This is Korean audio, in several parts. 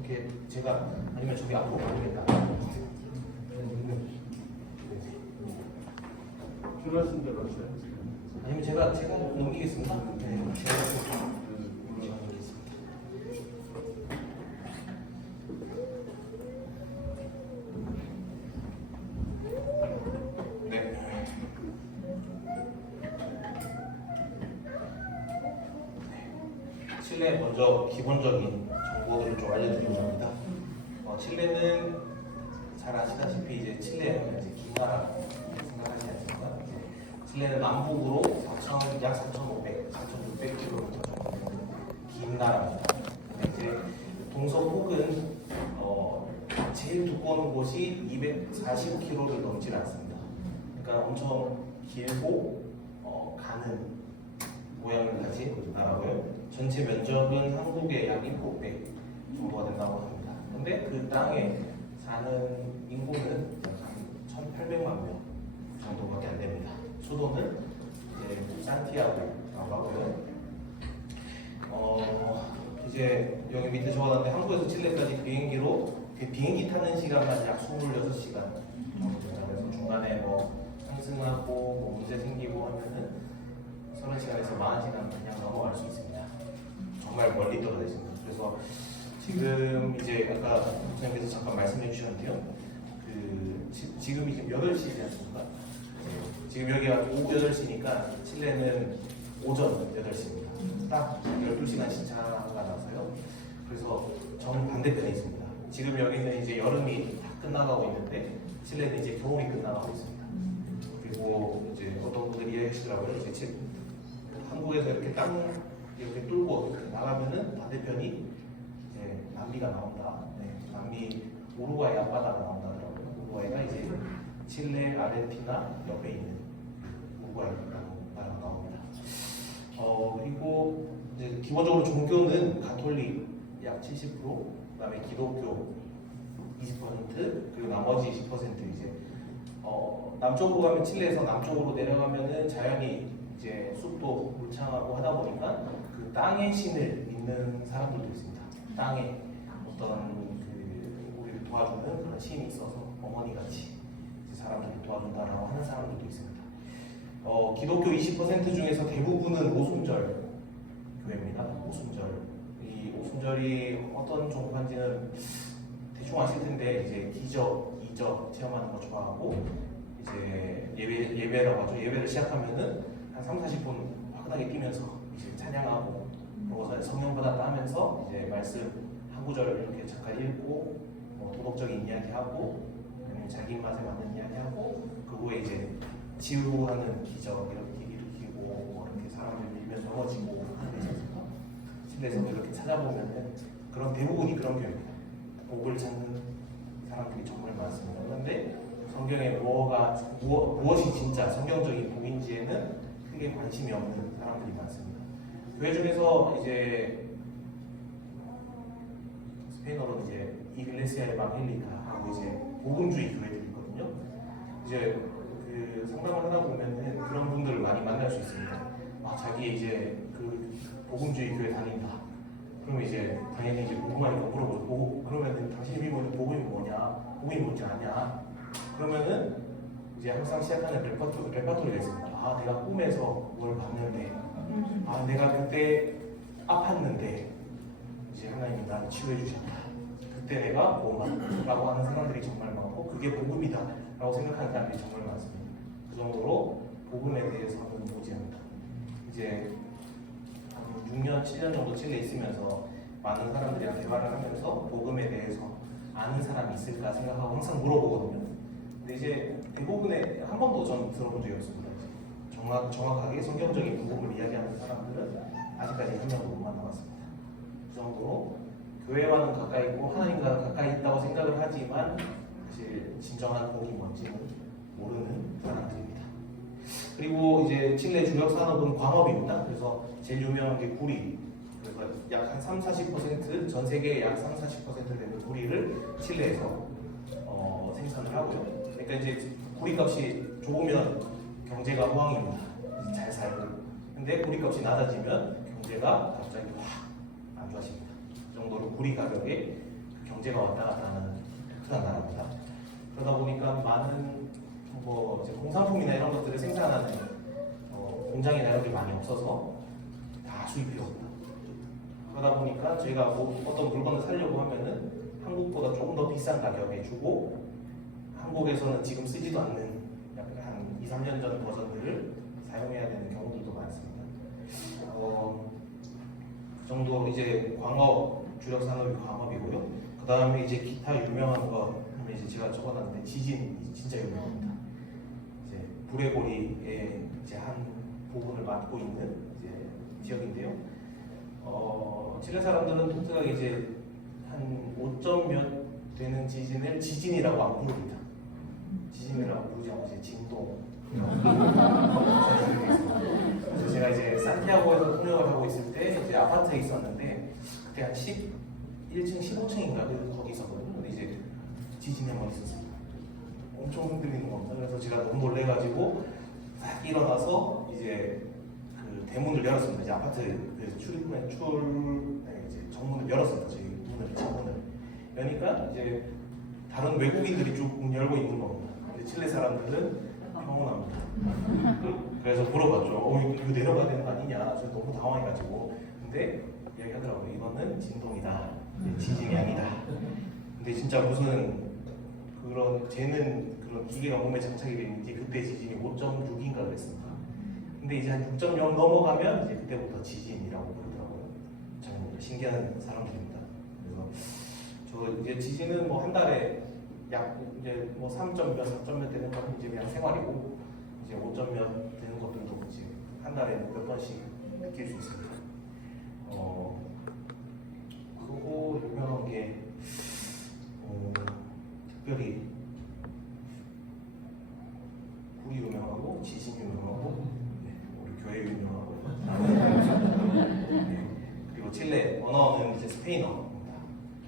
어떻게 제가 아니면 저기 앞으로 가겠다. 필요하신 대로 하세요. 아니면 제가 넘기겠습니다. 네, 제가 넘기겠습니다. 네. 칠레 먼저 기본적인 정보들을 좀 알려드리려고 합니다. 칠레는 잘 아시다시피 이제 칠레는 이제 기나라고 생각하시지 않습니까? 칠레는 남북으로 약 4,500, 4,600km 정도 되는 긴 나라입니다. 근데 이제 동서북은 제일 두꺼운 곳이 240km를 넘지 않습니다. 그러니까 엄청 길고 가는 모양을 가진 나라고요. 전체 면적은 한국의 약 7배 정도가 된다고 합니다. 그런데 그 땅에 사는 인구는 약 한 1,800만 명 정도밖에 안 됩니다. 수도는 이제 산티아고라고 하고요. 이제 여기 밑에 적어놨는데 한국에서 칠레까지 비행기 타는 시간만 약 26시간 정도 됩니다. 그래서 중간에 뭐 상승하고 뭐 문제 생기고 하면은 30시간에서 40시간 그냥 넘어갈 수 있습니다. 정말 멀리 떨어져 있습니다. 그래서 지금 이제 아까 부장님께서 잠깐 말씀해 주셨는데요. 지금이 지금 8시지 않습니까? 지금 여기가 오후 8시니까 칠레는 오전 8시입니다. 딱 12시간 시차가 나서요. 그래서 정반대편에 있습니다. 지금 여기는 이제 여름이 다 끝나가고 있는데 칠레는 이제 겨울이 끝나가고 있습니다. 그리고 이제 어떤 분들이 이야기하시더라고요. 이제 한국에서 이렇게 땅 이렇게 뚫고 이렇게 나가면은 반대편이 이제 남미가 나온다. 네, 남미 우루과이 앞바다가 나온다더라고요. 우루과이가 이제 칠레, 아르헨티나 옆에 있는 우루과이라는 나라가 나옵니다. 그리고 이제 기본적으로 종교는 가톨릭 약 70%, 그다음에 기독교 20%, 그리고 나머지 20% 이제 남쪽으로 가면 칠레에서 남쪽으로 내려가면은 자연이 이제 숲도 울창하고 하다 보니까 그 땅의 신을 믿는 사람들도 있습니다. 땅에 어떤 우리를 도와주는 그런 신이 있어서 어머니 같이 사람들을 도와준다라고 하는 사람들도 있습니다. 기독교 20% 중에서 대부분은 오순절 교회입니다. 오순절. 이 오순절이 어떤 종파인지는 대충 아실 텐데 이제 기적, 이적 체험하는 거 좋아하고 이제 예배라고 하죠. 예배를 시작하면은 한 3-40분 화끈하게 뛰면서 이제 찬양하고 그러고서 성령 받았다 하면서 이제 말씀 한 구절 이렇게 잠깐 읽고 도덕적인 이야기하고 아니면 자기 입맛에 맞는 이야기하고 그 후에 이제 치유하는 기적 이렇게 일으키고 이렇게 사람을 밀면 넘어지고 하는 데 있어서 실내에서 이렇게 찾아보면은 그런 대부분이 그런 교회입니다. 복을 찾는 사람들이 정말 많습니다. 그런데 성경에 무엇이 진짜 성경적인 복인지에는 크게 관심이 없는 사람들이 많습니다. 교회 중에서 이제 스페인어로 이제 이글레시아 에반겔리카 하고 이제 복음주의 교회들이 있거든요. 이제 그 상담을 하다 보면은 그런 분들을 많이 만날 수 있습니다. 자기 이제 그 복음주의 교회 다닌다. 그러면 이제 당연히 이제 궁금하니까 물어보죠. 그러면은 당신이 믿는 복음이 뭐냐? 복음이 뭔지 아냐? 그러면은 이제 항상 시작하는 레퍼토리가 있습니다. 내가 꿈에서 뭘 봤는데, 내가 그때 아팠는데 이제 하나님이 나를 치유해 주셨다. 그때 내가 뭐라고 하는 사람들이 정말 많고 그게 복음이다라고 생각하는 사람들이 정말 많습니다. 그 정도로 복음에 대해서는 무지합니다. 이제 한 6년, 7년 정도 칠레에 있으면서 많은 사람들이랑 대화를 하면서 복음에 대해서 아는 사람이 있을까 생각하고 항상 물어보거든요. 근데 이제 대부분의 한 번도 전 들어본 적이 없습니다. 정확하게 성경적인 복음을 이야기하는 사람들은 아직까지 한 명도 못 만나봤습니다. 그 정도로 교회와는 가까이 있고 하나님과 가까이 있다고 생각을 하지만 사실 진정한 복이 뭔지는 모르는 사람들입니다. 그리고 이제 칠레 주력 산업은 광업입니다. 그래서 제일 유명한 게 구리. 그래서 약 한 30-40%, 전 세계의 약 30-40% 되는 구리를 칠레에서 생산을 하고요. 그러니까 이제 구리값이 좋으면 경제가 호황입니다. 잘 살고. 근데 구리값이 낮아지면 경제가 갑자기 확 안 좋아집니다. 그 정도로 구리 가격에 경제가 왔다 갔다 하는 그런 나라입니다. 그러다 보니까 많은 뭐 이제 공산품이나 이런 것들을 생산하는 공장이나 이런 게 많이 없어서 다 수입해옵니다. 그러다 보니까 저희가 뭐 어떤 물건을 사려고 하면은 한국보다 조금 더 비싼 가격에 주고 한국에서는 지금 쓰지도 않는 약간 한 2, 3년 전 버전들을 사용해야 되는 경우들도 많습니다. 그 정도 이제 광업, 주력 산업이 광업이고요. 그 다음에 이제 기타 유명한 거 하면 이제 제가 적어놨는데 지진이 진짜 유명합니다. 이제 브레고리의 이제 한 부분을 맡고 있는 이제 지역인데요. 칠레 사람들은 독특하게 이제 한 5점 몇 되는 지진을 지진이라고 안 부릅니다. 지진이라고 부르지 않고 이제 진동. 그래서 제가 이제 산티아고에서 통역을 하고 있을 때 이제 아파트에 있었는데 그때 한 1층 15층인가 거기 있었거든요. 근데 이제 지진이 한번 있었어요. 엄청 흔들리는 겁니다. 그래서 제가 너무 놀래가지고 딱 일어나서 이제 그 대문을 열었습니다. 이제 아파트 그 이제 정문을 열었습니다. 저희 문을 창문을 여니까 이제 다른 외국인들이 쭉 열고 있는 겁니다. 근데 칠레 사람들은 평온합니다. 그래서 물어봤죠. 이거 내려가야 되는 거 아니냐? 저 너무 당황해가지고. 근데 이야기하더라고요. 이거는 진동이다. 지진이 아니다. 근데 진짜 무슨 그런 쟤는 그런 기계가 몸에 장착이 돼 있는지 그때 지진이 5.6인가 그랬습니다. 근데 이제 한 6.0 넘어가면 이제 그때부터 지진이라고 부르더라고요. 참 신기한 사람들입니다. 그래서 저 이제 지진은 뭐 한 달에 약 이제 뭐 3점 몇, 4점 몇 되는 것은 이제 그냥 생활이고 이제 5점 몇 되는 것들도 이제 한 달에 몇 번씩 느낄 수 있습니다. 그리고 유명한 게 특별히 불이 유명하고 지진 유명하고 우리 교회 유명하고 그리고 칠레 언어는 이제 스페인어입니다.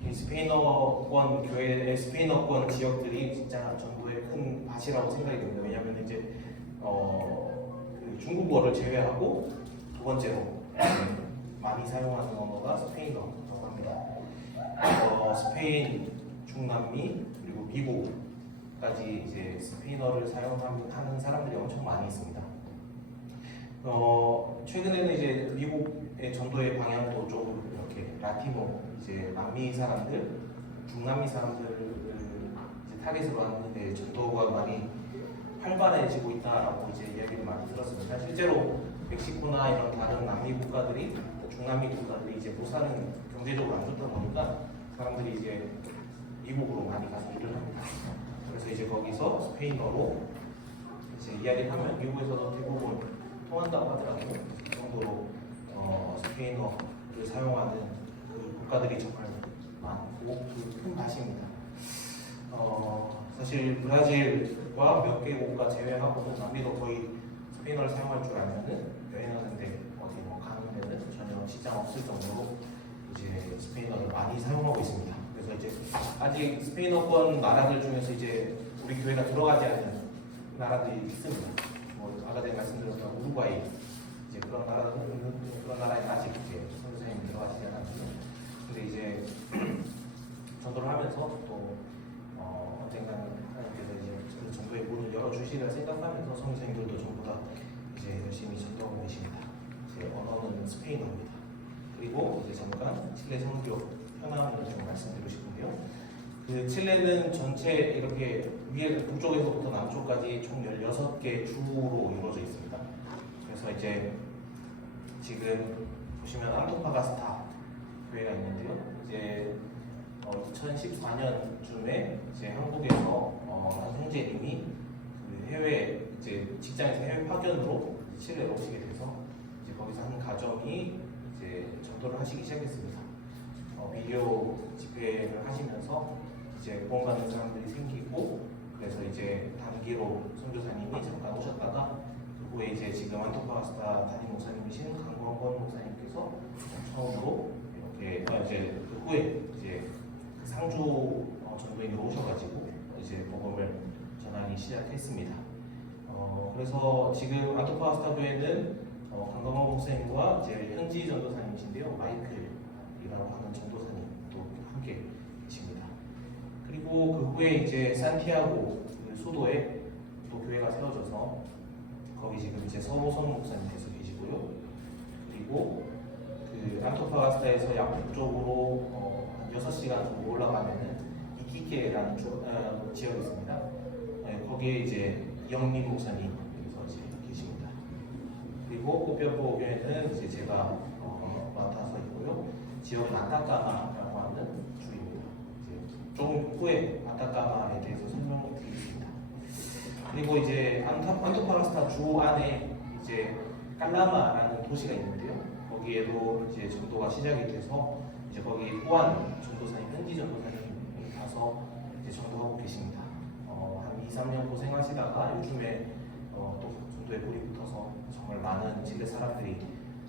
이 스페인어권 교회의 스페인어권 지역들이 진짜 전도의 큰 밭이라고 생각이 듭니다. 왜냐하면 이제 그 중국어를 제외하고 두 번째로 많이 사용하는 언어가 스페인어라고 합니다. 스페인, 중남미 그리고 미국까지 이제 스페인어를 사용하는 사람들이 엄청 많이 있습니다. 최근에는 이제 미국의 전도의 방향도 좀 이렇게 라티노 이제 남미 사람들, 중남미 사람들을 이제 타겟으로 하는 전도가 많이 활발해지고 있다라고 이제 이야기를 많이 들었습니다. 실제로 멕시코나 이런 다른 남미 국가들이 중남미 국가들이 이제 못 사는 경제적으로 안 좋다 보니까 사람들이 이제 미국으로 많이 가서 일을 합니다. 그래서 이제 거기서 스페인어로 이제 이야기를 하면 미국에서도 대부분 통한다고 하더라고요. 그 정도로 스페인어를 사용하는 그 국가들이 정말 많고 큰 밭입니다. 사실 브라질과 몇 개국가 제외하고는 남미도 거의 스페인어를 사용할 줄 알면은 여행하는데 어디 뭐 가는 데는 전혀 시장 없을 정도로 이제 스페인어를 많이 사용하고 있습니다. 그래서 이제 아직 스페인어권 나라들 중에서 이제 우리 교회가 들어가지 않는 나라들이 있습니다. 뭐 아까 전에 말씀드렸던 우루과이 이제 그런 나라에 아직 이제 선생님이 들어가시지 않았고요. 근데 이제 전도를 하면서 또 언젠가는 하나님께서 이제 그 전도의 문을 열어주시리라 생각하면서 선생님들도 전부 다 이제 열심히 전도하고 계십니다. 제 언어는 스페인어입니다. 그리고 이제 잠깐 칠레 선교 현황을 좀 말씀드리고 싶은데요. 그 칠레는 전체 이렇게 위에 북쪽에서부터 남쪽까지 총 16개 주로 이루어져 있습니다. 그래서 이제 지금 보시면 안토파가스타 교회가 있는데요. 이제 2014년쯤에 이제 한국에서 한 형제님이 그 해외 이제 직장에서 해외 파견으로 칠레로 오시게 돼서 이제 거기서 한 가정이 이제 전도를 하시기 시작했습니다. 비디오 집회를 하시면서 이제 구원 받는 사람들이 생기고 그래서 이제 단기로 선교사님이 잠깐 오셨다가 그 후에 이제 지금 안토파가스타 담임 목사님이신 강광권 목사님께서 처음으로 이렇게 이제 그 후에 이제 그 상주 전도인으로 오셔가지고 이제 복음을 전하기 시작했습니다. 그래서 지금 안토파가스타 교회는 강광권 목사님과 이제 현지 전도사님이신데요, 마이클이라고 하는 전도사님도 함께 계십니다. 그리고 그 후에 이제 산티아고 그 수도에 또 교회가 세워져서 거기 지금 이제 서호선 목사님께서 계시고요. 그리고 그 안토파가스타에서 약 북쪽으로 한 6시간 정도 올라가면은 이키케라는 지역이 있습니다. 네, 거기에 이제 이영민 목사님께서 이제 계십니다. 그리고 꽃뼈보 교회는 이제 제가 맡아서 있고요. 지역은 아타카마라고 하는 주입니다. 이제 조금 후에 아타카마에 대해서 설명을 드리겠습니다. 그리고 이제 안토파가스타 주 안에 이제 깔라마라는 도시가 있는데요. 거기에도 이제 전도가 시작이 돼서 이제 거기 후안 전도사님, 현지 전도사님이 가서 이제 전도하고 계십니다. 한 2, 3년 고생하시다가 요즘에 또 전도에 불이 붙어서 정말 많은 칠레 사람들이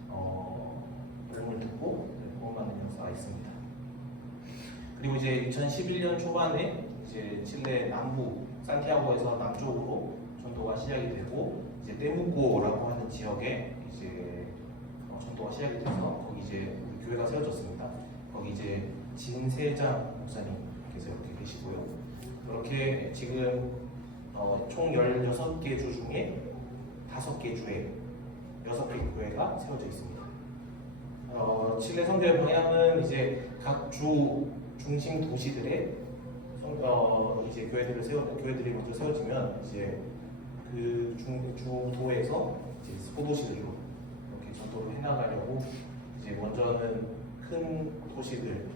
복음을 듣고 복음받는 역사가 있습니다. 그리고 이제 2011년 초반에 이제 칠레 남부 산티아고에서 남쪽으로 전도가 시작이 되고 이제 때무고라고 하는 지역에 이제 전도가 시작이 돼서 거기 이제 우리 교회가 세워졌습니다. 거기 이제 진세장 목사님께서 이렇게 계시고요. 그렇게 지금 총 16개 주 중에 5개 주에 6개 교회가 세워져 있습니다. 칠레 선교의 방향은 이제 각 주 중심 도시들의 이제 교회들이 먼저 세워지면 이제 그 주도에서 이제 소도시들로 이렇게 전도를 해나가려고 이제 먼저는 큰 도시들을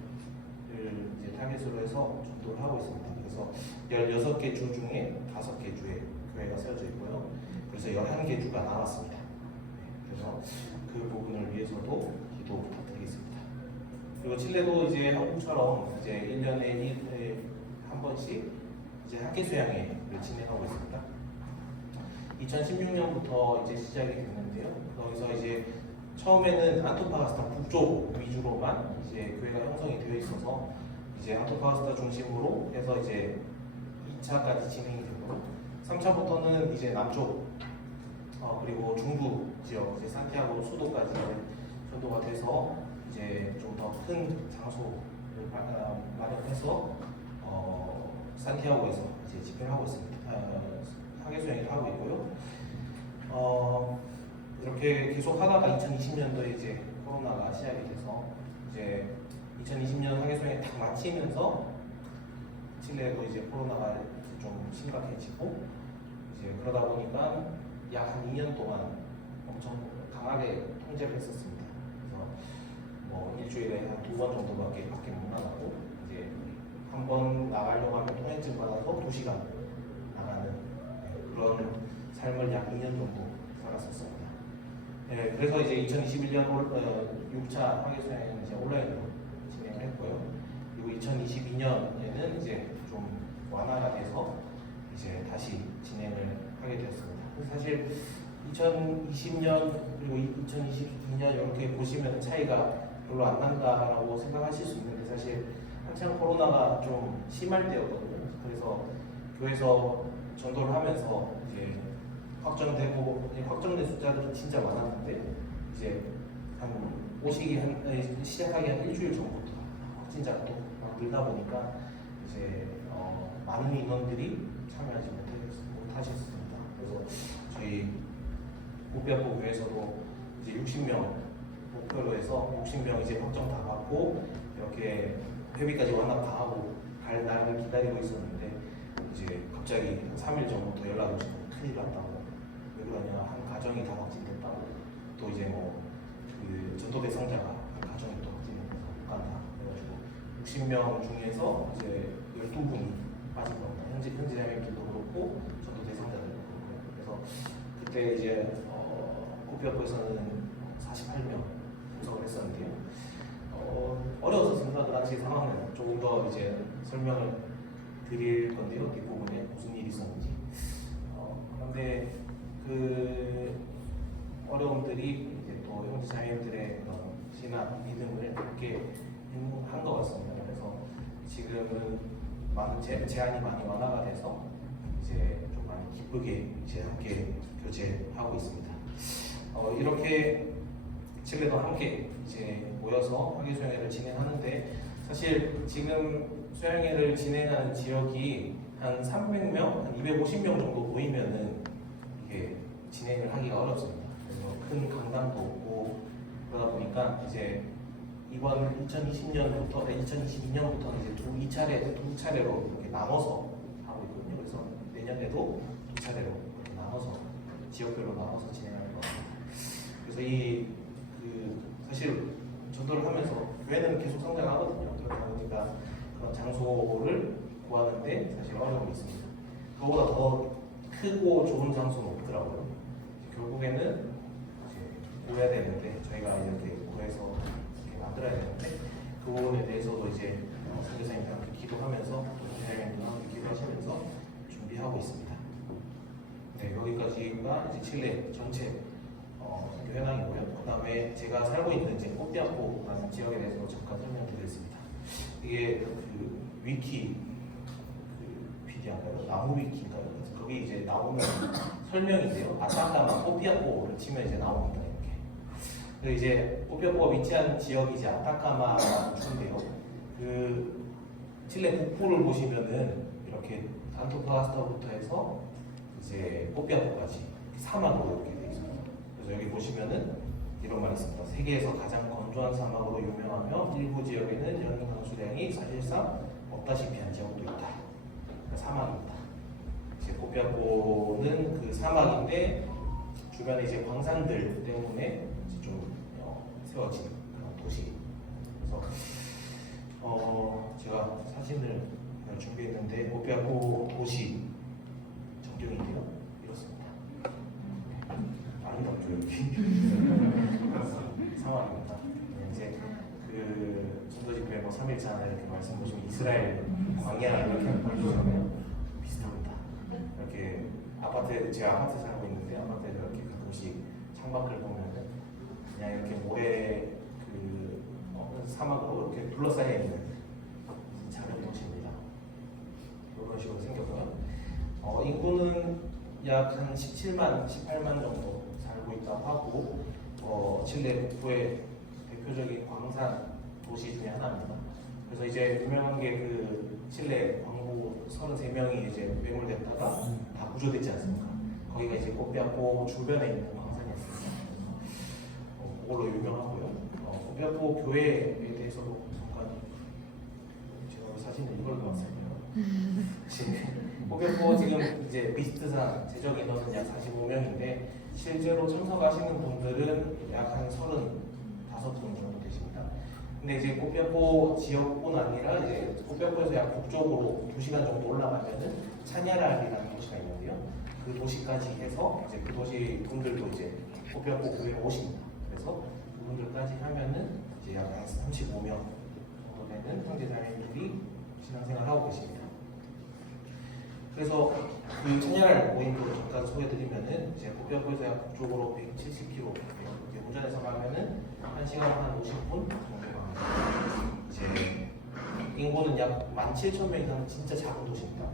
이제 타겟으로 해서 전도를 하고 있습니다. 그래서 16개 주 중에 5개 주에 교회가 세워져 있고요. 그래서 11개 주가 나왔습니다. 그래서 그 부분을 위해서도 기도 부탁드리겠습니다. 그리고 칠레도 이제 한국처럼 이제 1년에 한 번씩 이제 학계 수양회를 진행하고 있습니다. 2016년부터 이제 시작이 됐는데요. 거기서 이제 처음에는 안토파가스타 북쪽 위주로만 이제 교회가 형성이 되어 있어서 이제 안토파가스타 중심으로 해서 이제 2차까지 진행이 되고 3차부터는 이제 남쪽 그리고 중부 지역 이제 산티아고 수도까지 전도가 돼서 이제 좀 더 큰 장소를 마련해서 산티아고에서 이제 집회를 하고 있습니다. 학예 수행을 하고 있고요. 이렇게 계속 하다가 2020년도에 이제 코로나가 시작이 돼서 이제 2020년 학예 수행이 딱 마치면서 칠레도 이제 코로나가 좀 심각해지고 이제 그러다 보니까 약 한 2년 동안 엄청 강하게 통제를 했었습니다. 그래서 뭐 일주일에 한 2번 정도밖에 밖에 못 나가고 이제 한 번 나가려고 하면 통행증 받아서 2시간 나가는 그런 삶을 약 2년 정도 살았었습니다. 네, 그래서 이제 2021년 6차 학예수행은 이제 온라인으로 진행을 했고요. 그리고 2022년에는 이제 좀 완화가 돼서 이제 다시 진행을 하게 되었습니다. 사실 2020년 그리고 2022년 이렇게 보시면 차이가 별로 안 난다라고 생각하실 수 있는데 사실 한창 코로나가 좀 심할 때였거든요. 그래서 교회에서 전도를 하면서 이제 확정된 숫자들은 진짜 많았는데 이제 시작하기 한 일주일 전부터 확진자가 또 막 늘다 보니까 이제 많은 인원들이 참여하지 못하셨습니다. 그래서 저희 우뼈보 교회에서도 이제 60명 목표로 해서 60명 이제 걱정 다 받고 이렇게 회비까지 워낙 다 하고 갈 날을 기다리고 있었는데 이제 갑자기 한 3일 전부터 연락이 오시고 큰일 났다고 왜 그러냐 한 가정이 다 확진됐다고 또 이제 뭐 그 전도 대상자가 한 가정이 또 확진돼서 못 간다 그래가지고 60명 중에서 이제 12분이 빠진 겁니다. 현지 자매들도 그렇고 전도 대상자들도 그렇고요. 그래서 그때 이제 우뼈보에서는 48명 분석을 했었는데요. 어려워서 생각을 당시 상황은 조금 더 이제 설명을 드릴 건데요. 뒷부분에 무슨 일이 있었는지. 그런데 그 어려움들이 이제 또 형제 자매들의 그런 신앙, 믿음을 함께 한 것 같습니다. 그래서 지금은 많은 제한이 많이 완화가 돼서 이제 좀 많이 기쁘게 이제 함께 교제하고 있습니다. 이렇게 칠레도 함께 이제 모여서 학예수행회를 진행하는데 사실 지금 수양회를 진행하는 지역이 한 300명, 한 250명 정도 모이면은 이게 진행을 하기가 어렵습니다. 그래서 큰 강당도 없고 그러다 보니까 이제 이번 2022년부터는 이제 두 차례로 이렇게 나눠서 하고 있거든요. 그래서 내년에도 두 차례로 이렇게 나눠서 지역별로 나눠서 진행할 것 같습니다. 그래서 사실 전도를 하면서 교회는 계속 성장하거든요. 그러다 보니까 그런 장소를 구하는데 사실 어려움이 있습니다. 그거보다 더 크고 좋은 장소는 없더라고요. 결국에는 이제 구해야 되는데 저희가 이렇게 구해서 이렇게 만들어야 되는데 그 부분에 대해서도 이제 선교사님과 함께 기도하면서 부장님과 함께 기도하시면서 준비하고 있습니다. 네, 여기까지가 이제 칠레 전체 선교 현황이고요. 그다음에 제가 살고 있는 이제 꼬피아코라는 지역에 대해서 잠깐 설명드리겠습니다. 이게 그 위키 PD인가요? 나무 위키인가요? 거기 이제 나오는 설명인데요. 아타카마 꼬피아코를 치면 이제 나옵니다. 이렇게. 이제 꼬피아코가 위치한 지역이 이제 아타카마라는 주인데요. 그 칠레 북부를 보시면은 이렇게 안토파가스타부터 해서 이제 꼬피아코까지 사막으로 이렇게 돼 있습니다. 그래서 여기 보시면은 이런 말이 있습니다. 세계에서 가장 건조한 사막으로 유명하며 일부 지역에는 연중 강수량이 사실상 없다시피 한 지역도 있다. 그러니까 사막입니다. 이제 꼬피아코는 그 사막인데 주변에 이제 광산들 때문에 이제 좀 세워진 그런 도시. 그래서 제가 사진을 준비했는데 꼬피아코 도시 전경인데요. 이렇습니다. 아름답죠 여기. 상황입니다. 이제 그 전도집회 3일차 이렇게 말씀 보시면 이스라엘 광야 이렇게 보여주잖아요. 비슷합니다. 이렇게 제가 아파트 살고 있는데 아파트에서 이렇게 가끔씩 창밖을 보면은 그냥 이렇게 모래 사막으로 이렇게 둘러싸여 있는 작은 도시입니다. 이런 식으로 생겼고요. 인구는 약 한 17만, 18만 정도 살고 있다고 하고 칠레 북부의 대표적인 광산 도시 중에 하나입니다. 그래서 이제 유명한 게 그 칠레 광부 33명이 이제 매몰됐다가 다 구조되지 않습니까? 거기가 이제 꼬피아코 주변에 있는 광산이었습니다. 그걸로 유명하고요. 꼬피아코 교회에 대해서도 잠깐 제가 사진을 이걸 봤어요. 꼬피아코 지금 이제 비스트상 재적 인원은 약 45명인데 실제로 참석하시는 분들은 약 한 35분 정도 되십니다. 근데 이제 꼬피아코 지역뿐 아니라 이제 꼬피아코에서 약 북쪽으로 2시간 정도 올라가면은 차냐랄이라는 도시가 있는데요. 그 도시까지 해서 이제 그 도시 분들도 이제 꼬피아코 교회에 오십니다. 그래서 그분들까지 하면은 이제 약 한 35명 정도 되는 형제자매들이 신앙생활을 하고 계십니다. 그래서 그 찬양할 모임도 잠깐 소개드리면은 이제 꼬피아코에서 약 북쪽으로 170km 이제 운전해서 가면은 1시간 한 50분 정도 갑니다. 이제 인구는 약 17,000명 이상 진짜 작은 도시입니다.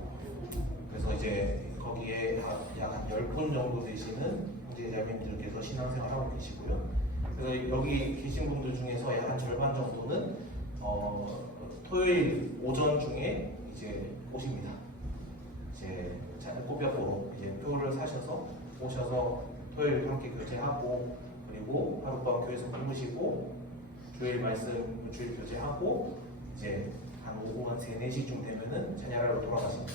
그래서 이제 거기에 약 한 10분 정도 되시는 형제자매님들께서 신앙생활하고 계시고요. 그래서 여기 계신 분들 중에서 약 한 절반 정도는 토요일 오전 중에 이제 오십니다. 이제 꼬피아코로 이제 표를 사셔서 오셔서 토요일 함께 교제하고 그리고 하룻밤 교회에서 묵으시고 주일 말씀 주일 교제하고 이제 한 오후 한 3, 4시쯤 되면은 찬양하러 돌아가십니다.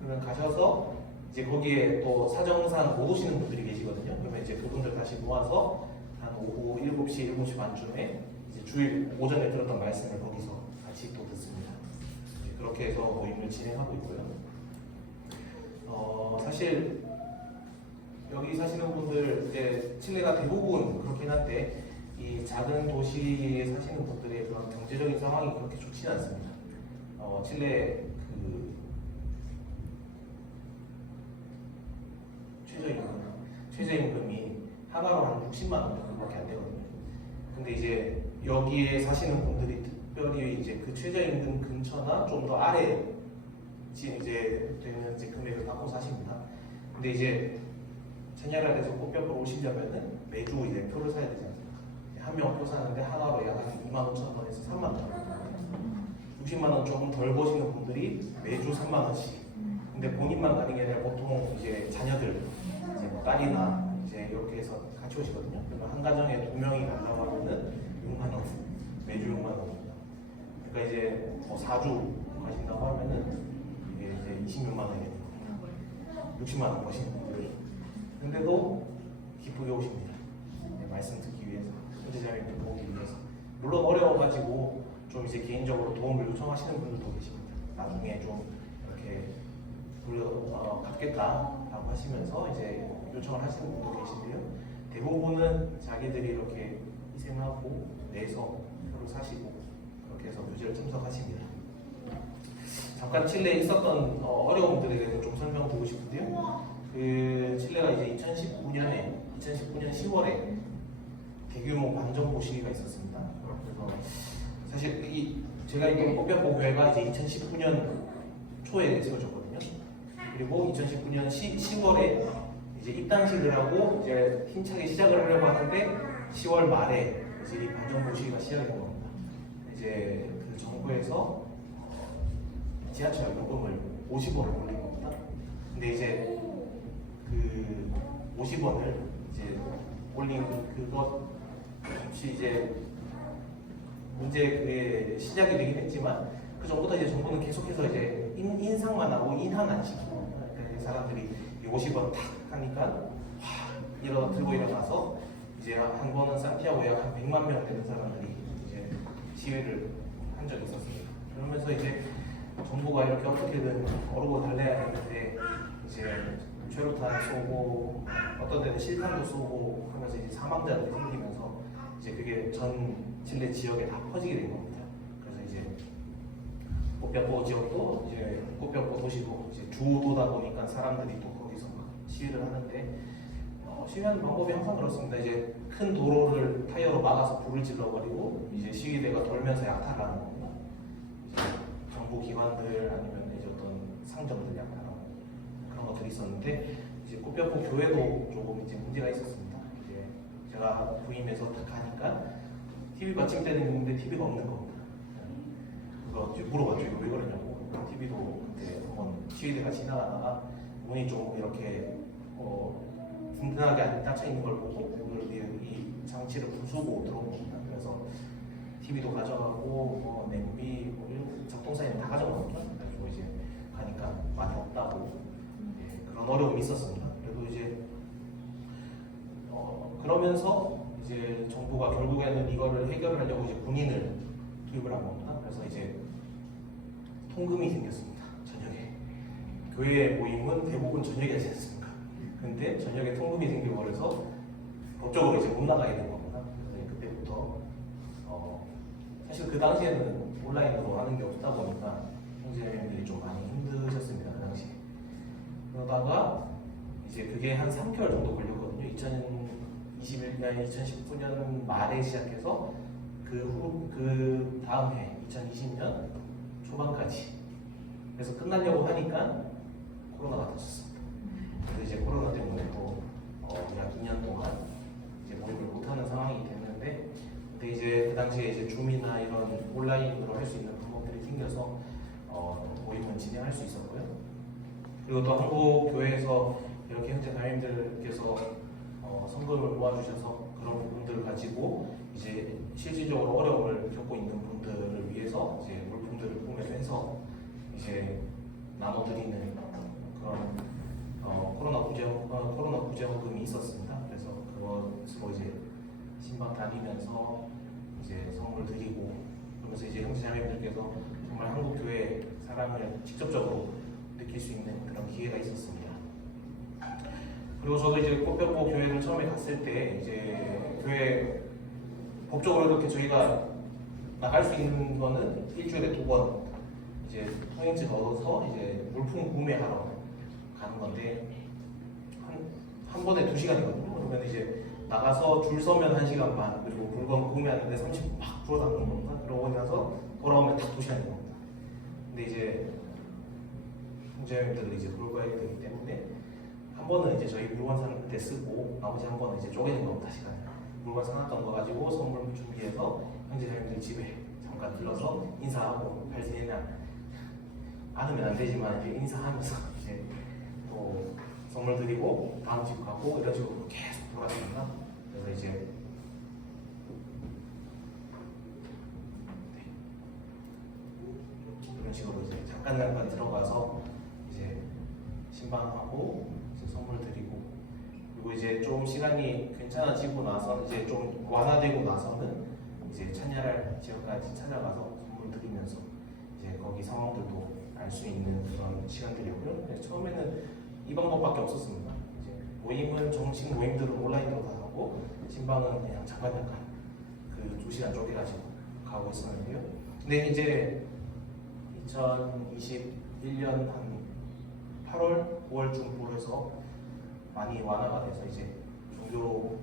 그러면 가셔서 이제 거기에 또 사정상 못 오시는 분들이 계시거든요. 그러면 이제 그분들 다시 모아서 한 오후 7시, 7시 반쯤에 이제 주일 오전에 들었던 말씀을 거기서 같이 또 듣습니다. 그렇게 해서 모임을 진행하고 있고요. 사실 여기 사시는 분들 이제 칠레가 대부분 그렇긴 한데 이 작은 도시에 사시는 분들의 그런 경제적인 상황이 그렇게 좋지는 않습니다. 칠레 그 최저임금이 하나로 한 60만 원 정도밖에 안 되거든요. 근데 이제 여기에 사시는 분들이 특별히 이제 그 최저임금 근처나 좀 더 아래 이제 되는 이제 금액을 받고 사십니다. 근데 이제 찬양할에서 꼬피아코로 오시려면은 매주 이제 표를 사야 되지 않습니까? 한 명 표 사는데 하나로 약 25,000원에서 30,000원. 60만 원 조금 덜 버시는 분들이 매주 3만 원씩. 근데 본인만 가는 게 아니라 보통 이제 자녀들, 이제 뭐 딸이나 이제 이렇게 해서 같이 오시거든요. 그러면 한 가정에 2명이 간다고 하면은 6만 원, 매주 6만 원입니다. 그러니까 이제 뭐 4주 가신다고 하면은 이게 이제 26만 원이 되는 거예요. 60만 원 버시는 분들이. 근데도 기쁘게 오십니다. 네, 말씀 듣기 위해서, 현재자매들 보기 위해서. 물론 어려워가지고 좀 이제 개인적으로 도움을 요청하시는 분들도 계십니다. 나중에 좀 이렇게 갚겠다라고 하시면서 이제 요청을 하시는 분도 계신데요. 대부분은 자기들이 이렇게 희생하고 내서 표를 사시고 그렇게 해서 교제를 참석하십니다. 잠깐 칠레에 있었던 어려움들에 대해서 좀 설명드리고 싶은데요. 그 칠레가 이제 2019년 10월에 대규모 반정부 시위가 있었습니다. 그래서 사실 제가 있던 꽃볕보 교회가 이제 2019년 초에 세워졌거든요. 그리고 2019년 10월에 이제 입단식을 하고 이제 힘차게 시작을 하려고 하는데 10월 말에 이제 이 반정부 시위가 시작이 된 겁니다. 이제 그 정부에서 지하철 요금을 50원을 올린 겁니다. 근데 이제 그 50원을 이제 올린 그것 없이 이제 문제 그게 시작이 되긴 했지만 그 전부터 이제 정부는 계속해서 이제 인상만 하고 인하는 안 시키고 사람들이 50원 탁 하니까 확 들고 일어나서 이제 한 번은 산티아고에 한 100만 명 되는 사람들이 이제 시위를 한 적이 있었습니다. 그러면서 이제 정부가 이렇게 어떻게든 어르고 달래야 되는데 이제 최루탄 쏘고 어떤 데는 실탄도 쏘고 하면서 이제 사망자들이 생기면서 이제 그게 전 칠레 지역에 다 퍼지게 된 겁니다. 그래서 이제 꽃볕보 지역도 이제 꽃볕보 도시도 이제 주도다 보니까 사람들이 또 거기서 막 시위를 하는데 시위하는 방법이 항상 그렇습니다. 이제 큰 도로를 타이어로 막아서 불을 질러버리고 이제 시위대가 돌면서 약탈을 하는 겁니다. 이제 정부 기관들 아니면 이제 어떤 상점들 약탈하고 그런 것들이 있었는데 이제 꽃볕보 교회도 조금 이제 문제가 있었습니다. 이제 제가 부임해서 딱 가니까 TV 받침대는 있는데 TV가 없는 겁니다. 그거 이제 물어봤죠. 이거 왜 그러냐고. TV도 그때 한번 시위대가 지나가다가 문이 좀 이렇게 든든하게 안 닫혀 있는 걸 보고 오늘 이 장치를 부수고 들어온 겁니다. 그래서 TV도 가져가고 뭐 냄비, 뭐 이런 작동사이는 다 가져가거든요. 그래가지고 이제 가니까 많이 없다고 그런 어려움이 있었습니다. 그래도 이제 그러면서 이제 정부가 결국에는 이거를 해결하려고 이제 군인을 투입을 한 겁니다. 그래서 이제 통금이 생겼습니다. 저녁에 교회 모임은 대부분 저녁에 하지 않습니까? 근데 저녁에 통금이 생겨버려서 법적으로 이제 못 나가게 된 겁니다. 그래서 그때부터 사실 그 당시에는 온라인으로 하는 게 없다 보니까 형제님들이 좀 많이 힘드셨습니다. 그 당시에. 그러다가 이제 그게 한 3개월 정도 걸렸거든요. 2019년 말에 시작해서 그 다음 해 2020년 초반까지. 그래서 끝나려고 하니까 코로나가 터졌습니다. 그래서 이제 코로나 때문에 또 약 2년 동안 이제 모임을 못하는 상황이 됐는데, 근데 이제 그 당시에 이제 줌이나 이런 온라인으로 할 수 있는 방법들이 생겨서 모임을 진행할 수 있었고요. 그리고 또 한국 교회에서 이렇게 현재 담임들께서 성금을 모아주셔서 그런 부분들을 가지고 이제 실질적으로 어려움을 겪고 있는 분들을 위해서 이제 물품들을 구매해서 이제 나눠드리는 그런 코로나 구제헌금이 있었습니다. 그래서 그것으로 이제 신방 다니면서 이제 선물 드리고 그러면서 이제 형제자매님들께서 정말 한국 교회 사랑을 직접적으로 느낄 수 있는 그런 기회가 있었습니다. 그리고 저도 이제 꽃볕보 교회를 처음에 갔을 때 이제 교회 법적으로 이렇게 저희가 나갈 수 있는 거는 일주일에 2번 이제 통행증 얻어서 이제 물품 구매하러 가는 건데 한 번에 2시간이거든요. 그러면 이제 나가서 줄 서면 1시간 반, 그리고 물건 구매하는데 30분 막 불어다니는 겁니다. 그러고 나서 돌아오면 딱 2시간인 겁니다. 근데 이제 형제님들을 이제 돌봐야 되기 때문에 한 번은 이제 저희 물건 사는 때 쓰고 나머지 한 번은 이제 쪼개진 겁니다. 시간을 물건 사놨던 거 가지고 선물 준비해서 형제자매들 집에 잠깐 들러서 인사하고 잘 지내냐 않으면 안 되지만 이제 인사하면서 이제 또 선물 드리고 다음 집 가고 이런 식으로 계속 돌아다닌다. 그래서 이제 네. 이런 식으로 이제 잠깐 들어가서 이제 신방하고 이제 선물 드리고 그리고 이제 좀 시간이 괜찮아지고 나서 이제 좀 완화되고 나서는 이제 찬양할 지역까지 찾아가서 선물 드리면서 이제 거기 상황들도 알 수 있는 그런 시간들이었고요. 처음에는 이 방법밖에 없었습니다. 이제 모임은 정식 모임들은 온라인으로 다 하고 신방은 그냥 잠깐 그 2시간 쪼개가지고 가고 있었는데요. 근데 이제 2021년 한 8월, 9월쯤으로 해서 많이 완화가 돼서 이제 종교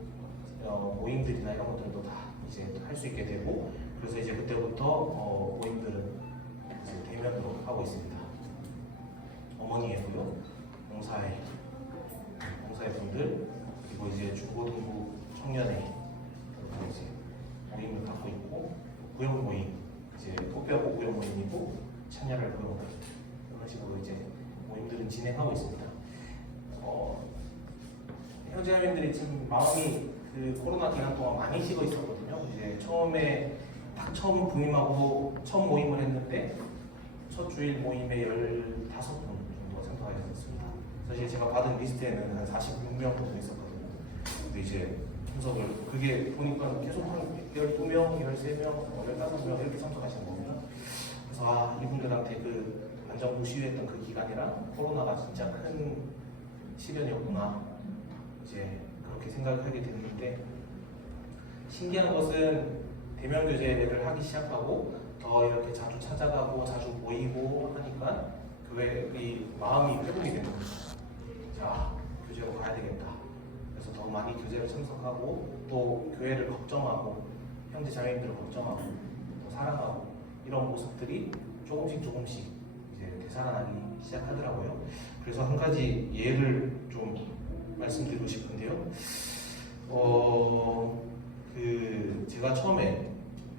모임들이나 이런 것들도 다 이제 할 수 있게 되고 그래서 이제 그때부터 모임들은 이제 대면으로 하고 있습니다. 어머니회고요, 봉사회 분들 그리고 이제 중고등부 청년회 그리고 이제 모임을 갖고 있고 구역 모임 이제 토피하고 구역 모임이고 찬야를 구역 모임 이런 식으로 이제 모임들은 진행하고 있습니다. 형제자매들이 지금 마음이 그 코로나 기간 동안 많이 식어 있었거든요. 이제 처음에 딱 처음 부임하고 처음 모임을 했는데 첫 주일 모임에 15분 정도가 참석하셨습니다. 사실 제가 받은 리스트에는 한 46명 정도 있었거든요. 근데 이제 참석을 그게 보니까 계속 한 12명, 13명, 15명 이렇게 참석하시는 거예요. 그래서 이분들한테 그 안정부 시위했던 그 기간이랑 코로나가 진짜 큰 시련이었구나 이제 그렇게 생각하게 됐는데 신기한 것은 대면 교제를 하기 시작하고 더 이렇게 자주 찾아가고 자주 모이고 하니까 교회의 마음이 회복이 되는 거죠. 자, 교제로 가야 되겠다. 그래서 더 많이 교제를 참석하고 또 교회를 걱정하고 형제 자매님들을 걱정하고 또 사랑하고 이런 모습들이 조금씩 이제 되살아나기 시작하더라고요. 그래서 한 가지 예를 좀 말씀드리고 싶은데요. 그 제가 처음에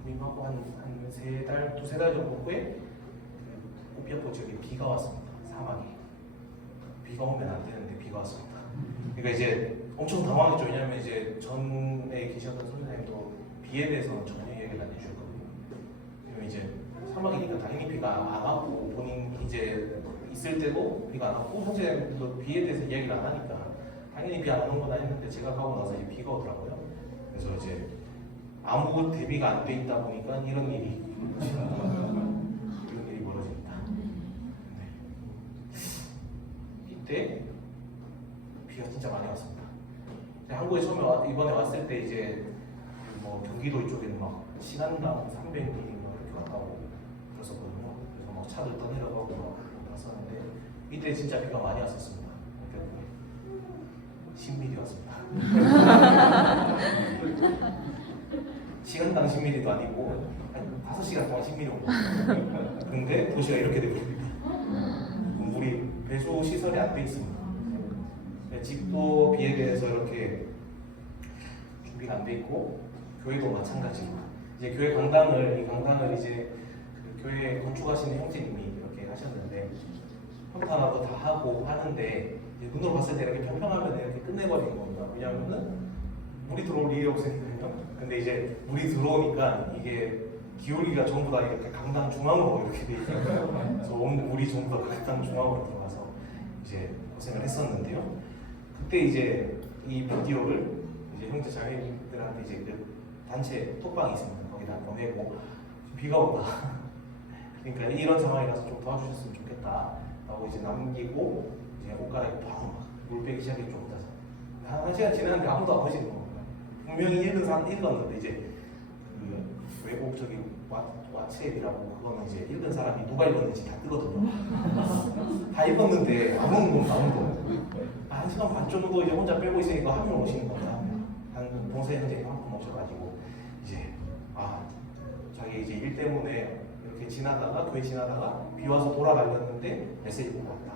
부임하고 한 3달, 2-3달 정도 후에 그 오피아포 지역에 비가 왔습니다. 사막에 비가 오면 안 되는데 비가 왔습니다. 그러니까 이제 엄청 당황했죠. 왜냐하면 이제 전에 계셨던 선생님도 비에 대해서는 전혀 얘기를 안 해주셨거든요. 그러면 이제 사막이니까 당연히 비가 안 왔고 본인 이제 있을 때도 비가 안 왔고 선생님도 비에 대해서 이야기를 안 하니까 당연히 비 안 오는 거다 했는데 제가 가고 나서 이제 비가 오더라고요. 그래서 이제 아무 대비가 안 돼 있다 보니까 이런 일이 벌어집니다. 네. 이때 비가 진짜 많이 왔습니다. 한국에 처음에 이번에 왔을 때 이제 뭐 경기도 이쪽에는 막 시간당 300mm 이렇게 왔다고 들었었거든요. 그래서 막 차들 떠내려가고 막 왔었는데 이때 진짜 비가 많이 왔었습니다. 10mm 왔습니다. 시간당 10mm도 아니고 한 5시간 동안 10mm 온 거예요. 근데 도시가 이렇게 되고 있습니다. 우리 배수 시설이 안 돼 있습니다. 집도 비에 대해서 이렇게 준비가 안 돼 있고 교회도 마찬가지고 이제 교회 이 강당을 이제 그 교회 건축하시는 형제님이 이렇게 하셨는데 평탄화도 다 하고 하는데 눈으로 봤을 때 이렇게 평평하면 이렇게 끝내버리는 겁니다. 왜냐하면은 물이 들어올 일이 없으니까요. 근데 이제 물이 들어오니까 이게 기울기가 전부 다 이렇게 강당 중앙으로 이렇게 돼 있어요. 그래서 온 물이 전부 다 강당 중앙으로 들어가서 이제 고생을 했었는데요. 그때 이제 이 비디오를 이제 형제 자매들한테 이제 그 단체 톡방이 있습니다. 거기다 보내고 비가 온다. 그러니까 이런 상황이라서 좀 도와주셨으면 좋겠다. 라고 이제 남기고 이제 옷 갈아입고 바로 물 빼기 시작했죠. 한 시간 지났는데 아무도 안 오시는 겁니다. 분명히 읽었는데 이제 그 외국 저기 왓츠앱이라고 그거는 이제 읽은 사람이 누가 읽었는지 다 뜨거든요. 다 읽었는데 아무도 한 시간 반 정도 이제 혼자 빼고 있으니까 한 명 오시는 겁니다. 한 동생 형제가 한 분 오셔가지고 이제 자기 이제 일 때문에 이렇게 지나다가 교회 지나다가 비 와서 돌아다녔는데 메시지가 왔다.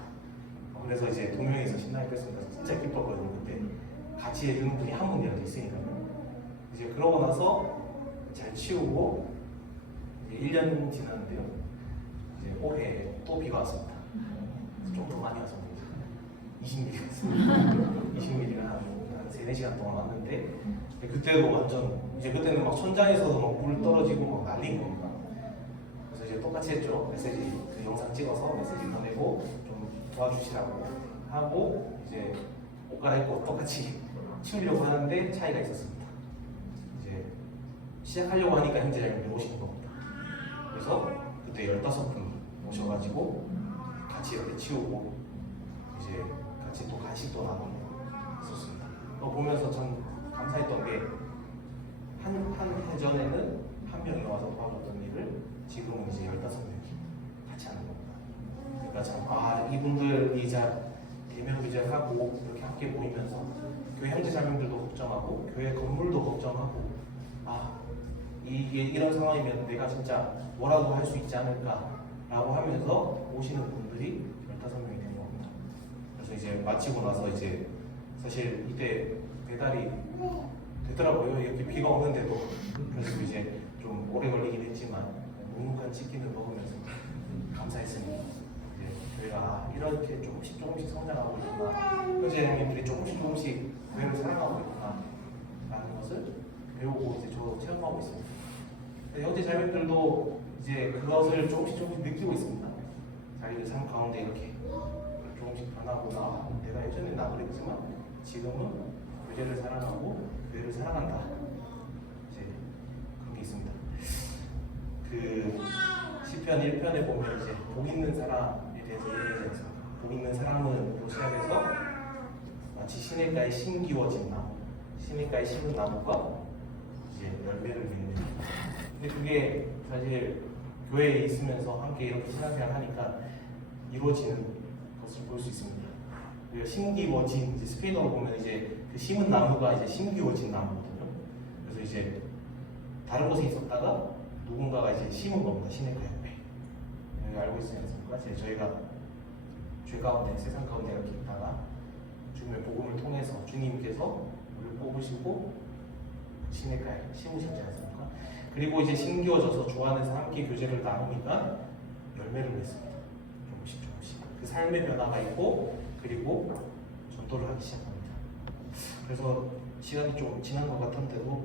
그래서 이제 2명이서 신나게 뺐습니다. 진짜 기뻤거든요. 그때 같이 해주는 분이 한 분이라도 있으니까요. 이제 그러고 나서 잘 치우고 이제 1년 지났는데요. 이제 올해 또 비가 왔습니다. 좀 더 많이 왔습니다. 20mm 왔습니다. 20mm가 한 3-4시간 동안 왔는데 그때도 완전 이제 그때는 막 천장에서도 막 물 떨어지고 막 난리인 겁니다. 그래서 이제 똑같이 했죠. 메시지 그 영상 찍어서 메시지 보내고 좀 도와주시라고 하고 이제 옷 갈아입고 똑같이 치우려고 하는데 차이가 있었습니다. 이제 시작하려고 하니까 현재장님이 오시는 겁니다. 그래서 그때 15분 오셔가지고 같이 이렇게 치우고 이제 같이 또 간식도 나누고 있었습니다. 또 보면서 참 감사했던 게 한 해전에는 한 명이 와서 도와줬던 일을 지금은 이제 15명이 같이 하는 겁니다. 그러니까 참 이분들이 잘 대면 교제하고 이렇게 함께 모이면서 교회 형제 자매들도 걱정하고 교회 건물도 걱정하고 이게 이런 상황이면 내가 진짜 뭐라도 할 수 있지 않을까라고 하면서 오시는 분들이 15명이 된 겁니다. 그래서 이제 마치고 나서 이제 사실 이때 배달이 되더라고요. 이렇게 비가 오는데도. 그래서 이제 좀 오래 걸리긴 했지만 묵묵한 치킨을 먹으면서 감사했습니다. 이제 저희가 이렇게 조금씩 성장하고 있구나. 형제님들이 조금씩 교회를 사랑하고 있구나 라는 것을 배우고 이제 저도 체험하고 있습니다. 형제 자매들도 이제 그것을 조금씩 느끼고 있습니다. 자기들 삶 가운데 이렇게 조금씩 변하고 내가 예전에는 안 그랬지만 지금은 교제를 사랑하고 교회를 사랑한다. 이제 그런 게 있습니다. 그 시편 1편에 보면 이제 복 있는 사람에 대해서 얘기하지 않습니까? 복 있는 사람은 시작해서 마치 시냇가에 심기워진 나무, 시냇가에 심은 나무가 이제 열매를 맺는. 근데 그게 사실 교회에 있으면서 함께 이렇게 신앙생활 하니까 이루어지는 것을 볼 수 있습니다. 심기워진, 이제 스페인어로 보면 이제 그 심은 나무가 이제 심기워진 나무거든요. 그래서 이제 다른 곳에 있었다가 누군가가 이제 심은 겁니다. 시냇가 옆에. 여기 알고 있지 않습니까? 저희가 죄 가운데, 세상 가운데 이렇게 있다가 주님의 복음을 통해서 주님께서 우리를 뽑으시고 시냇가에 심으셨지 않습니까? 그리고 이제 심기워져서 주 안에서 함께 교제를 나누니까 열매를 맺습니다. 조금씩. 그 삶의 변화가 있고 그리고 전도를 하기 시작합니다. 그래서 시간이 좀 지난 것 같은데도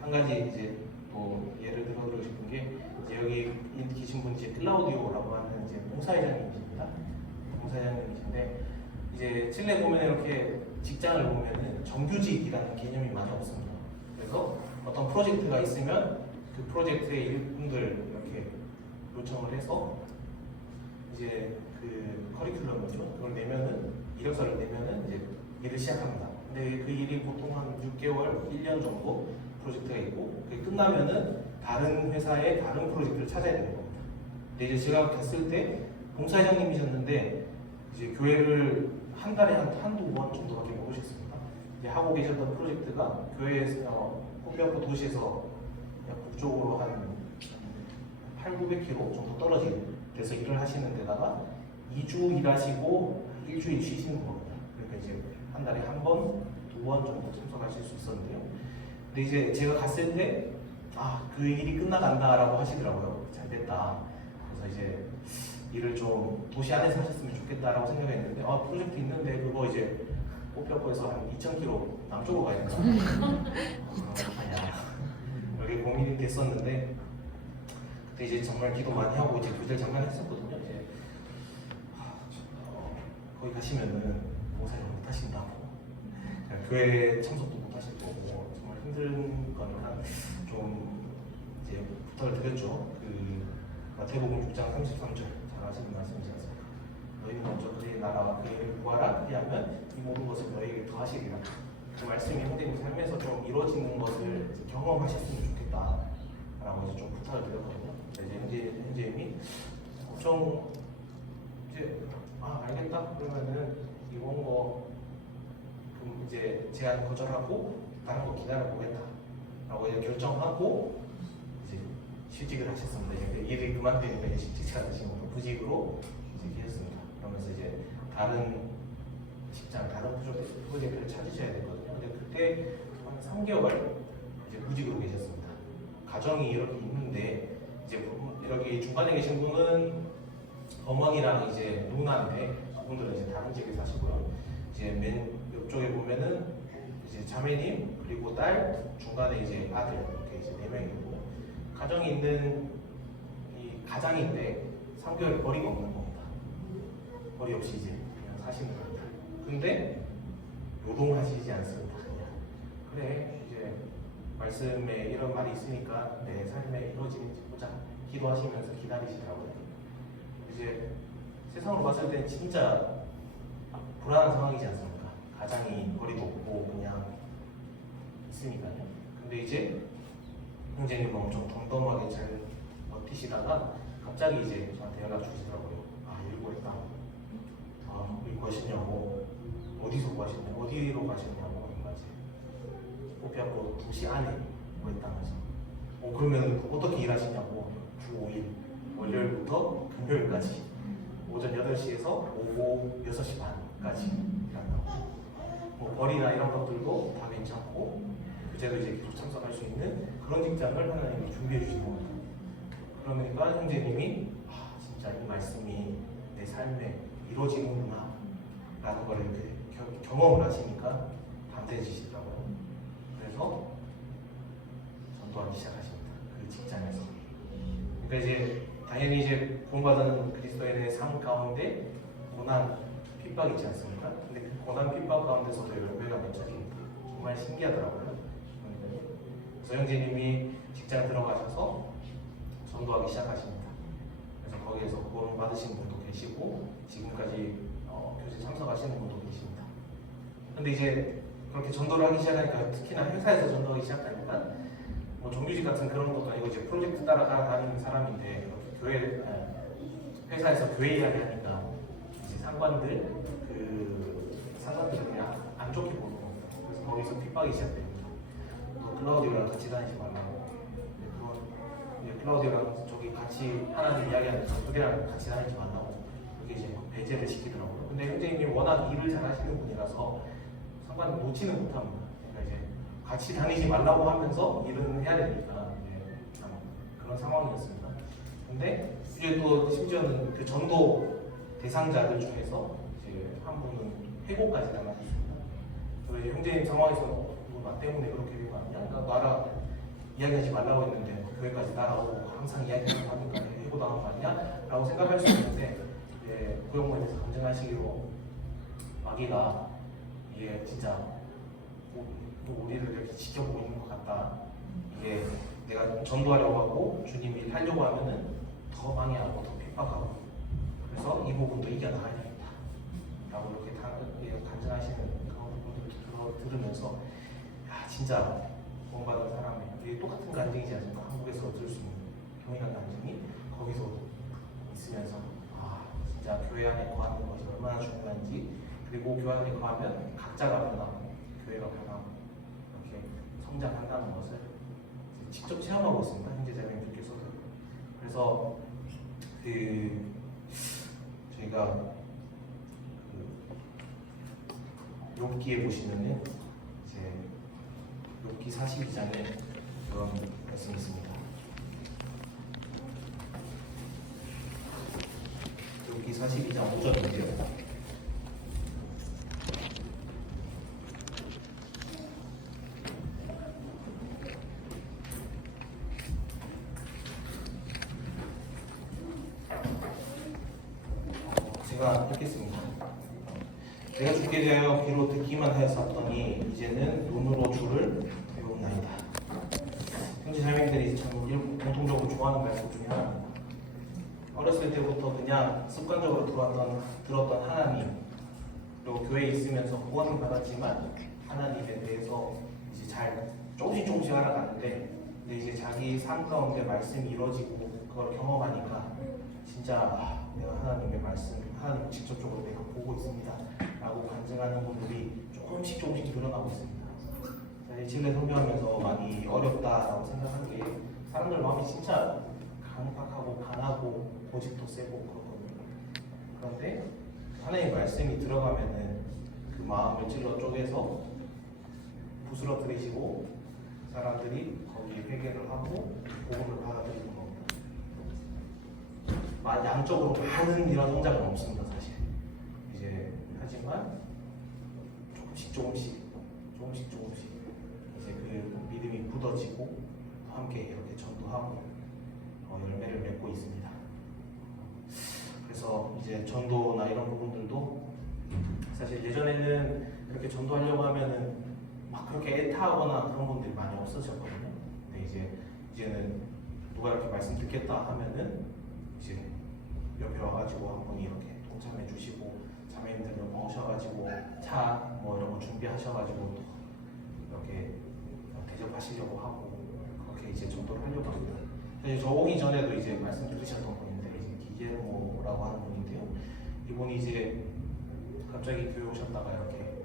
한 가지 이제 뭐 예를 들어 싶은 게 이제 여기 계신 분이 이제 클라우디오라고 하는 이제 봉사회장님이십니다. 봉사회장님이신데 이제 칠레 보면 이렇게 직장을 보면은 정규직이라는 개념이 많이 없습니다. 그래서 어떤 프로젝트가 있으면 그 프로젝트의 일꾼들 이렇게 요청을 해서 이제 그 커리큘럼이죠. 그걸 내면은 이력서를 내면은 이제 일을 시작합니다. 근데 그 일이 보통 한 6개월, 1년 정도 프로젝트가 있고 그게 끝나면은 다른 회사의 다른 프로젝트를 찾아야 되는 겁니다. 근데 이제 제가 갔을 때 봉사회장님이셨는데 이제 교회를 한 달에 한두 번 정도밖에 못 오셨습니다. 이제 하고 계셨던 프로젝트가 교회에서 꽃미학교 도시에서 북쪽으로 한 800-900km 정도 떨어진 데서 일을 하시는 데다가 2주 일하시고 일주일 쉬시는 겁니다. 그러니까 이제 한 달에 한 번, 2번 정도 참석하실 수 있었는데요. 근데 이제 제가 갔을 때 그 일이 끝나간다라고 하시더라고요. 잘 됐다. 그래서 이제 일을 좀 도시 안에서 하셨으면 좋겠다라고 생각했는데 프로젝트 있는데 그거 이제 꽃뼈에서 한 2,000km 남쪽으로 가야 된다. 여기 고민이 됐었는데 그때 이제 정말 기도 많이 하고 이제 교제를 잠깐 했었거든요. 이제 거기 가시면은 봉사를 못 하신다고 교회 참석도 못 하실 거고 정말 힘든 거니까 좀 이제 부탁을 드렸죠. 그 마태복음 6장 33절 잘 아시는 말씀이지 않습니까? 너희는 먼저 그의 나라와 그의 일을 구하라. 그리하면 이 모든 것을 너희에게 더하시리라. 그 말씀이 형제님 삶에서 좀 이루어지는 것을 경험하셨으면 좋겠다라고 이제 좀 부탁을 드렸거든요. 이제 형제님이 엄청 이제 알겠다 그러면은 이번 거 그럼 이제 제안 거절하고 다른 거 기다려 보겠다라고 이제 결정하고 이제 실직을 하셨습니다. 이제 일이 그만되니까 이제 실직을 하시는 부직으로 이제 계셨습니다. 그러면서 이제 다른 직장, 다른 프로젝트를 찾으셔야 되거든요. 근데 그때 한 3개월 이제 무직으로 계셨습니다. 가정이 이렇게 있는데 이제 여기 중간에 계신 분은 어머니랑 이제 누나인데 그분들은 이제 다른 집에 사시고요. 이제 맨 옆쪽에 보면은 이제 자매님 그리고 딸 중간에 이제 아들 이렇게 이제 4명이고 가정이 있는 이 가장인데 3개월 벌이가 없는 겁니다. 벌이 없이 이제 그냥 사시는 겁니다. 근데 요동하시지 않습니다. 그냥 그래 이제 말씀에 이런 말이 있으니까 내 삶에 이루어지는지 보자 기도하시면서 기다리시더라고요. 이제 세상으로 봤을 때 진짜 불안한 상황이지 않습니까? 가장이 거리도 없고 그냥 있으니까요. 근데 이제 형제님 엄청 덤덤하게 잘 버티시다가 갑자기 이제 저한테 연락 주시더라고요. 아 일고 있다. 아 일고 하시냐고 어디서 구하시냐고 어디로 가셨냐고 한마디. 코피아코 도시 안에 뭐 있다면서. 그러면 어떻게 일하시냐고 주 5일 월요일부터 금요일까지 오전 8시에서 오후 6시 반까지 일한다고. 뭐 벌이나 이런 것들도 다 괜찮고 그제도 이제 계속 참석할 수 있는 그런 직장을 하나님이 준비해 주신 겁니다. 그러니까 형제님이 진짜 이 말씀이 내 삶에 이루어지는구나 라는 걸 이렇게 경험을 하시니까 담대해지시더라고요. 그래서 전도하기 시작하십니다. 그 직장에서. 그러니까 이제 당연히 이제 구원받은 그리스도인의 삶 가운데 고난, 핍박이 있지 않습니까? 근데 그 고난, 핍박 가운데서도 열매가 맺혀집니다. 정말 신기하더라고요. 그래서 형제님이 직장 들어가셔서 전도하기 시작하십니다. 그래서 거기에서 구원 받으신 분도 계시고 지금까지 교제 참석하시는 분도 계십니다. 근데 이제 그렇게 전도를 하기 시작하니까 특히나 회사에서 전도하기 시작하니까 뭐 정규직 같은 그런 것도 아니고 이제 프로젝트 따라가는 사람인데 교회 회사에서 교회 이야기 하니까 이제 상관들이 그냥 안 좋게 보는 겁니다. 그래서 거기서 핍박이 시작됩니다. 클라우디오랑 같이 다니지 말라고. 클라우디오랑 저기 같이 하나님 이야기하는 그들이랑 같이 다니지 말라고 그렇게 이제 배제를 시키더라고요. 근데 형제님이 워낙 일을 잘 하시는 분이라서 상관 놓지는 못합니다. 그러니까 이제 같이 다니지 말라고 하면서 일은 해야 되니까 참 그런 상황이었습니다. 근데 이제 또 심지어는 그 전도 대상자들 중에서 이제 한 분은 해고까지 당하셨습니다. 그래서 이제 형제님 상황에서 나 때문에 그렇게 된 거 아니야? 나랑 이야기하지 말라고 했는데 교회까지 나가고 항상 이야기하는 거 하니까 해고 당한 거 아니야? 라고 생각할 수 있는데 구역모에 대해서 감정하시기로 마귀가 이게 진짜 우리를 이렇게 지켜보고 있는 것 같다. 이게 내가 전도하려고 하고 주님 일 하려고 하면은 더 방해하고 더 핍박하고 그래서 이 부분도 이겨나가야 되겠다. 라고 이렇게 간증하시는 그런 부분들을 들으면서 야 진짜 구원받은 사람의 이게 똑같은 간증이지 않습니까? 한국에서 들을 수 있는 동일한 간증이 거기서 있으면서 진짜 교회 안에 거하는 것이 얼마나 중요한지 그리고 교회 안에 거하면 각자가 변하고 교회가 변하고 이렇게 성장한다는 것을 직접 체험하고 있습니다. 현재 자매님들께서도. 그래서 저희가 욥기에 보시면은 이제 욥기 42장에 그런 말씀이 있습니다. 욥기 42장 5절인데요. 제가 읽겠습니다. 내가 죽게 되어 귀로 듣기만 하였었더니 이제는 눈으로 주를 배우나이다. 형제 자매들이 참 공통적으로 좋아하는 말씀 중에 하나입니다. 어렸을 때부터 그냥 습관적으로 들었던 하나님 그리고 교회에 있으면서 구원을 받았지만 하나님에 대해서 이제 잘 조금씩 알아가는데 근데 이제 자기 삶 가운데 말씀이 이루어지고 그걸 경험하니까 진짜 내가 하나님의 말씀 하나님 직접적으로 내가 보고 있습니다 라고 간증하는 분들이 조금씩 늘어나고 있습니다. 칠레 선교하면서 많이 어렵다라고 생각한 게 사람들 마음이 진짜 강팍하고 강하고 고집도 세고 그렇거든요. 그런데 하나님의 말씀이 들어가면은 그 마음을 찔러 쪼개서 부스러뜨리시고 사람들이 거기에 회개를 하고 복음을 받아들이는 겁니다. 양적으로 많은 이런 성장은 없습니다 사실. 이제 하지만 조금씩 이제 그 믿음이 굳어지고 함께 이렇게 전도하고 열매를 맺고 있습니다. 그래서 이제 전도나 이런 부분들도 사실 예전에는 이렇게 전도하려고 하면은 막 그렇게 애타하거나 그런 분들이 많이 없어졌거든요. 근데 이제는 누가 이렇게 말씀 듣겠다 하면은 이제 옆에 와가지고 한 분이 이렇게 동참해 주시고 자매님들 몇 번 오셔가지고 차 뭐 이런 거 준비하셔가지고 또 이렇게 대접하시려고 하고 그렇게 이제 전도를 하려고 합니다. 사실 저 오기 전에도 이제 말씀 들으셨던 분인데 이제 기계모라고 하는 분인데요. 이분이 이제 갑자기 교회 오셨다가 이렇게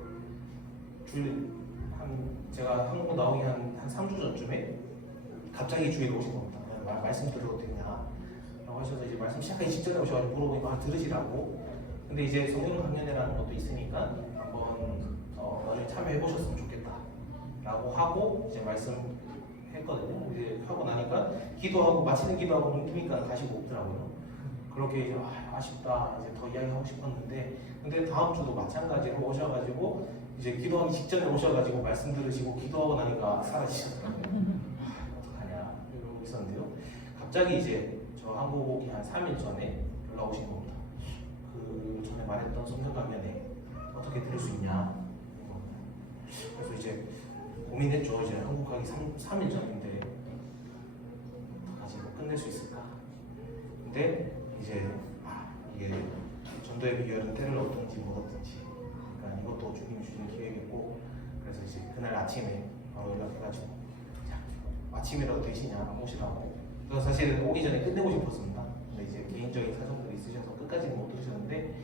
제가 한국 나오기 한 3주 전쯤에 갑자기 주일에 오신 겁니다. 말씀 들어도 되냐 라고 하셔서 이제 말씀 시작하기 직전에 오셔가지고 물어보니까 들으시라고. 근데 이제 성령 강연회라는 것도 있으니까 한번 나중에 참여해 보셨으면 좋겠다 라고 하고 이제 말씀했거든요. 이제 하고 나니까 기도하고 마치는 기도하고 뭉기니까 가시고 없더라고요. 그렇게 이제 아쉽다 이제 더 이야기하고 싶었는데 근데 다음 주도 마찬가지로 오셔가지고 이제 기도하기 직전에 오셔가지고 말씀 들으시고 기도하고 나니까 사라지셨더라고요. 어떡하냐 이러고 있었는데요. 갑자기 이제 저 한국 오기 한 3일 전에 연락 오신 겁니다. 그 전에 말했던 성경 강연에 어떻게 들을 수 있냐. 그래서 이제 고민했죠. 이제 한국 가기 3일 전인데 어떡하지 뭐 끝낼 수 있을까. 근데 이제 이게 전도의 비결은 때를 얻든지 못 얻든지 그러니까 이것도 주님이 주신 기회겠고 그래서 이제 그날 아침에 바로 연락해가지고 아침이라도 되시냐 오시라고. 그래서 사실 오기 전에 끝내고 싶었습니다. 근데 이제 개인적인 사정들이 있으셔서 끝까지는 못 들으셨는데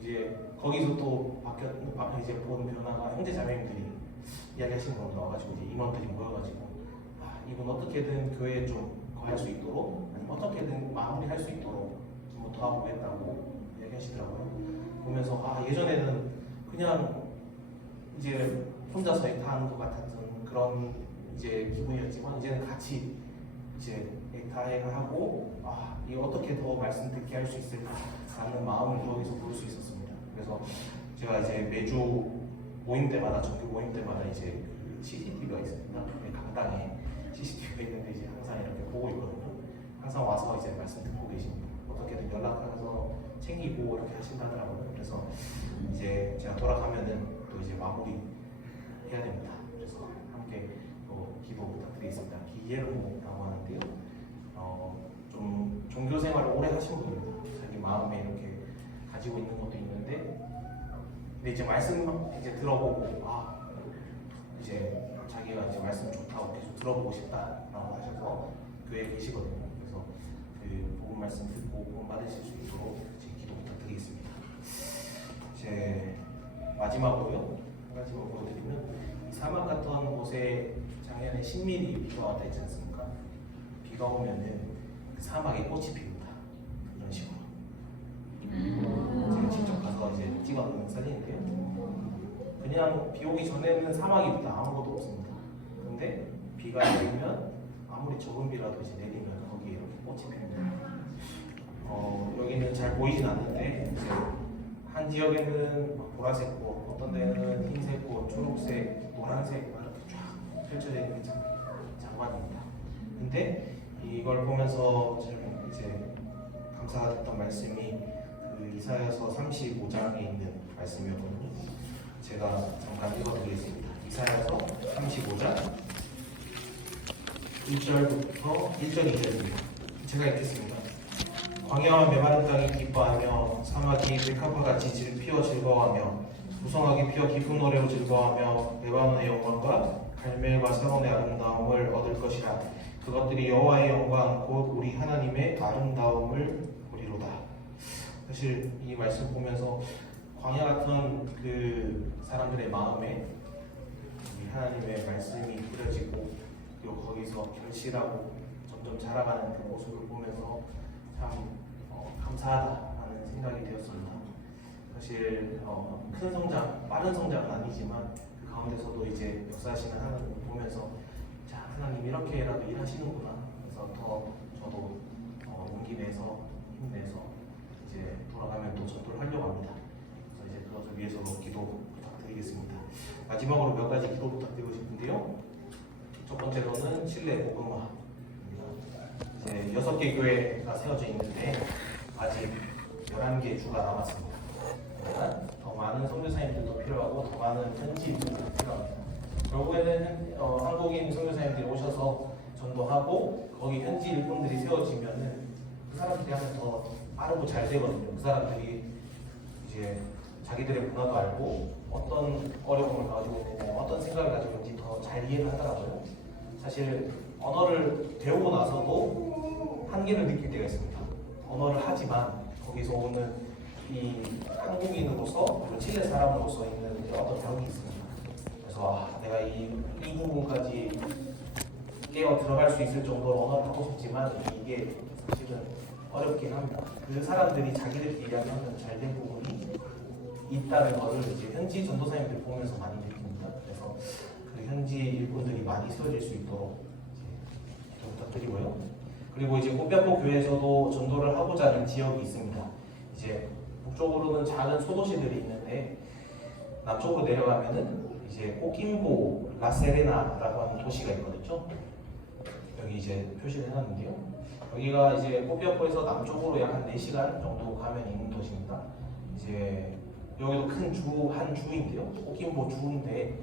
이제 거기서 또 이제 본 변화가 형제 자매님들이 이야기하시는 거 나와가지고 이제 임원들이 모여가지고 이분 어떻게든 교회에 좀 거할 수 있도록 아니면 어떻게든 마무리할 수 있도록 좀 도와보겠다고 이야기하시더라고요. 보면서 예전에는 그냥 이제 혼자서 액타하는 것 같았던 그런 이제 기분이었지만 이제는 같이 이제 액타를 하고 이거 어떻게 더 말씀 듣게 할 수 있을까라는 마음을 거기서 볼 수 있었습니다. 그래서 제가 이제 매주 모임 때마다 정규 모임 때마다 이제 그 CCTV가 있습니다. 강당에 CCTV가 있는데 이제 항상 이렇게 보고 있거든요. 항상 와서 이제 말씀 듣고 계십니다. 어떻게든 연락해서 챙기고 이렇게 하신다더라고요. 그래서 이제 제가 돌아가면은 또 이제 마무리 해야 됩니다. 그래서 함께 또 기도 부탁드리겠습니다. 기예로라고 하는데요. 좀 종교 생활을 오래 하신 분입니다. 자기 마음에 이렇게 가지고 있는 것도 있는데, 근데 이제 말씀 이제 들어보고 이제 자기가 이제 말씀 좋다고 계속 들어보고 싶다라고 하셔서 교회에 계시거든요. 그래서 그 복음 말씀 듣고 복음 받으실 수 있도록 제 기도 부탁드리겠습니다. 이제 마지막으로요, 한 가지만 보여드리면 이 사막 같은 곳에 작년에 10mm 비가 왔다 했지 않습니까? 비가 오면은 그 사막에 꽃이 피운다. 이런 식으로. 제가 직접 가서 이제 찍어놓은 사진인데요. 그냥 비 오기 전에는 사막입니다. 아무것도 없습니다. 근데 비가 내리면 아무리 적은 비라도 이제 내리면 거기에 이렇게 꽃이 핍니다. 여기는 잘 보이진 않는데 이제 한 지역에는 보라색 꽃, 어떤 데는 흰색 꽃, 초록색, 노란색 이렇게 쫙 펼쳐져 있는 장관입니다. 근데 이걸 보면서 좀 이제 감사가 됐던 말씀이 그 이사야서 35장에 있는 말씀이었거든요. 제가 잠깐 읽어드리겠습니다. 이사야서 35장 1절부터 1절 2절입니다. 제가 읽겠습니다. 광야와 메마른 땅이 기뻐하며 사막이 백합화같이 피어 즐거워하며 무성하게 피어 깊은 노래로 즐거워하며 레바논의 영광과 갈멜과 사론의 아름다움을 얻을 것이라. 그것들이 여호와의 영광 곧 우리 하나님의 아름다움을 보리로다. 사실 이 말씀 보면서 광야 같은 그 사람들의 마음에 우리 하나님의 말씀이 뿌려지고 그리고 거기서 결실하고 점점 자라가는 그 모습을 보면서 참 감사하다라는 생각이 되었습니다. 사실 큰 성장, 빠른 성장은 아니지만 그 가운데서도 이제 역사하시는 하나님을 보면서 자, 하나님 이렇게라도 일하시는구나. 그래서 더 저도 용기 내서 힘내서 이제 돌아가면 또 전도를 하려고 합니다. 그래서 이제 그것을 위해서도 기도 부탁드리겠습니다. 마지막으로 몇 가지 기도 부탁드리고 싶은데요. 첫 번째로는 칠레 복음화. 이제 6개 교회가 세워져 있는데 아직 11개 주가 남았습니다. 더 많은 선교사님들도 필요하고 더 많은 현지인들도 필요합니다. 결국에는 한국인 선교사님들이 오셔서 전도하고 거기 현지 일꾼들이 세워지면은 그 사람들이 하면 더 빠르고 잘 되거든요. 그 사람들이 이제 자기들의 문화도 알고 어떤 어려움을 가지고 있느냐, 어떤 생각을 가지고 있는지 더 잘 이해를 하더라고요. 사실 언어를 배우고 나서도 한계를 느낄 때가 있습니다. 언어를 하지만 거기서 오는 이 한국인으로서 그리고 칠레 사람으로서 있는 어떤 벽이 있습니다. 그래서 내가 이 부분까지 깨어 들어갈 수 있을 정도로 언어를 하고 싶지만 이게 사실은 어렵긴 합니다. 그 사람들이 자기들끼리 이야기하면 잘 된 부분이 있다는 것을 이제 현지 전도사님들 보면서 많이 느낍니다. 그래서 그 현지 일꾼들이 많이 세워질 수 있도록 이제 부탁드리고요. 그리고 이제 꽃뼈포 교회에서도 전도를 하고자 하는 지역이 있습니다. 이제 북쪽으로는 작은 소도시들이 있는데 남쪽으로 내려가면은 이제 코킴보 라세레나라고 하는 도시가 있거든요. 여기 이제 표시를 해놨는데요. 여기가 이제 꽃뼈포에서 남쪽으로 약 한 4시간 정도 가면 있는 도시입니다. 이제 여기도 큰 한 주인데요. 코킴보 주인데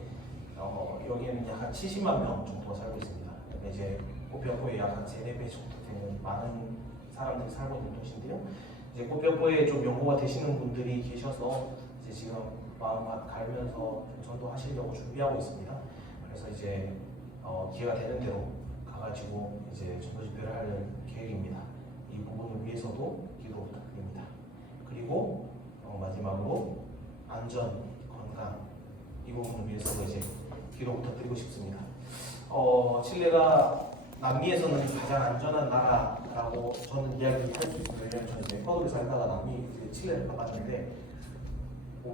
여기에는 약 한 70만 명 정도가 살고 있습니다. 이제 꽃뼈포에 약 한 3, 4배 정도 되는 많은 사람들이 살고 있는 도시인데요. 이제 꽃뼈포에 좀 연고가 되시는 분들이 계셔서 이제 지금 마음 갈면서 전도하시려고 준비하고 있습니다. 그래서 이제 기회가 되는 대로 가가지고 이제 전도 집회를 할 계획입니다. 이 부분을 위해서도 기도 부탁드립니다. 그리고 마지막으로 안전, 건강 이 부분을 위해서도 이제 기도 부탁드리고 싶습니다. 칠레가 남미에서는 가장 안전한 나라라고 저는 이야기를 할 수 있습니다. 왜냐하면 저는 이제 에콰도르에 살다가 남미 칠레를 가봤는데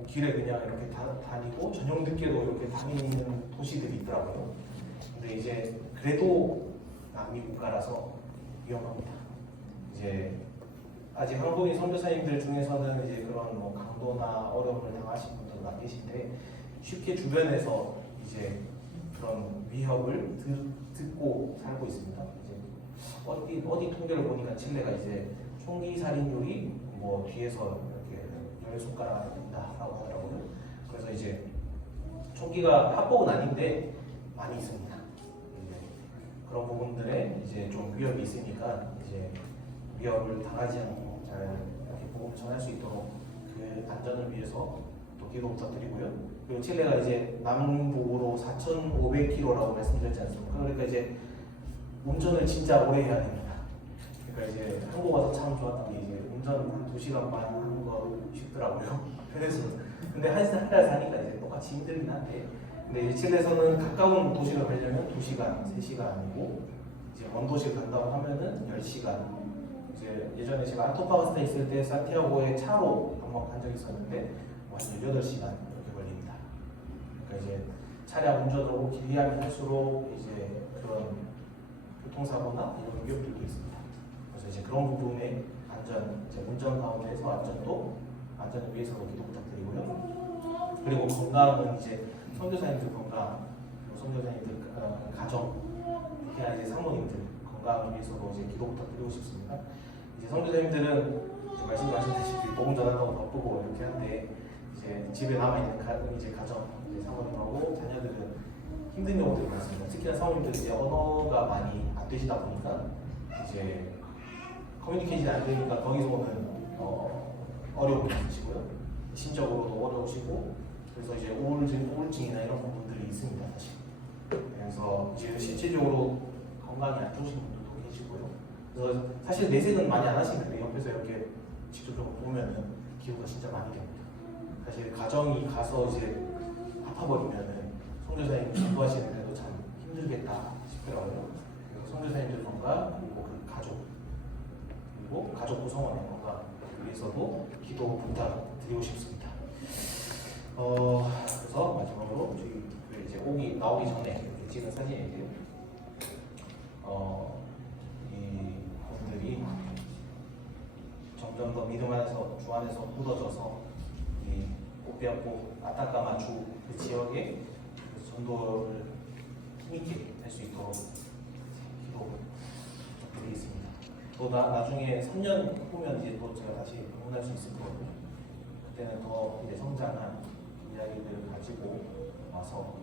길에 그냥 이렇게 다니고 저녁 늦게도 이렇게 다니는 도시들이 있더라고요. 근데 이제 그래도 남미 국가라서 위험합니다. 이제 아직 한국인 선교사님들 중에서는 이제 그런 뭐 강도나 어려움을 당하신 분들은 안 계신데 쉽게 주변에서 이제 그런 위협을 듣고 살고 있습니다. 이제 어디 통계를 보니까 칠레가 이제 총기 살인율이 뭐 뒤에서 이렇게 10손가락이다라고 하더라고요. 그래서 이제 총기가 합법은 아닌데 많이 있습니다. 그런 부분들에 이제 좀 위협이 있으니까 이제 위협을 당하지 않고 잘 이렇게 복음을 전할 수 있도록 그 안전을 위해서 또 기도 부탁드리고요. 그리고 칠레가 이제 남북으로 4,500km라고 말씀드렸지 않습니까? 그러니까 이제 운전을 진짜 오래 해야 됩니다. 그러니까 이제 한국 와서 참 좋았던 게 이제 운전 한 2시간 반 하는 거 쉽더라고요. 그래서 근데 한 달 사니까 이제 똑같이 힘들긴 한데 근데 이제 칠레에서는 가까운 도시를 가려면 2시간, 3시가 아니고 이제 먼 도시를 간다고 하면은 10시간. 이제 예전에 제가 안토파가스타에 있을 때 산티아고에 차로 한번 간 적이 있었는데 한 18시간 이렇게 걸립니다. 그러니까 이제 차량 운전으로 길이하면 할수록 이제 그런 교통사고나 이런 위협들도 있습니다. 그래서 이제 그런 부분의 안전, 이제 운전 가운데서 안전을 위해서도 기도 부탁드리고요. 그리고 건강은 이제 선교사님들 건강, 선교사님들 가정, 특히나 이제 사모님들 건강을 위해서도 이제 기도 부탁드리고 싶습니다. 이제 선교사님들은 말씀하셨듯이 복음 전하다고 바쁘고 이렇게 한데 이제 집에 남아 있는 이제 가정, 이제 사모님하고 자녀들은 힘든 경우들이 많습니다. 특히나 사모님들 이제 언어가 많이 안 되시다 보니까 이제 커뮤니케이션이 안 되니까 거기서 오는 어려움이 있으시고요. 심적으로도 어려우시고 그래서 이제 우울증이나 이런 부분들이 있습니다. 사실. 그래서 이제 실질적으로 건강이 안 좋으신 분들도 계시고요. 그래서 사실 내색은 많이 안 하시는데 옆에서 이렇게 직접적으로 보면은 기도가 진짜 많이 됩니다. 사실 가정이 가서 이제 아파버리면은 선교사님 전도하시는데도 참 힘들겠다 싶더라고요. 그래서 선교사님들 건강 그리고 그 가족 그리고 가족 구성원의 건강 위해서도 기도 부탁드리고 싶습니다. 그래서 마지막으로 저희 이제 나오기 전에 이렇게 찍은 사진인데요. 이 분들이 점점 더 믿음 안에서 주 안에서 굳어져서 이 꽃배웠고 아타카마 주 그 지역에 그 전도를 힘있게 할 수 있도록 기도 부탁드리겠습니다. 또 나중에 3년 후면 이제 또 제가 다시 방문할 수 있을 거거든요. 그때는 더 이제 성장한 이야기들을 가지고 와서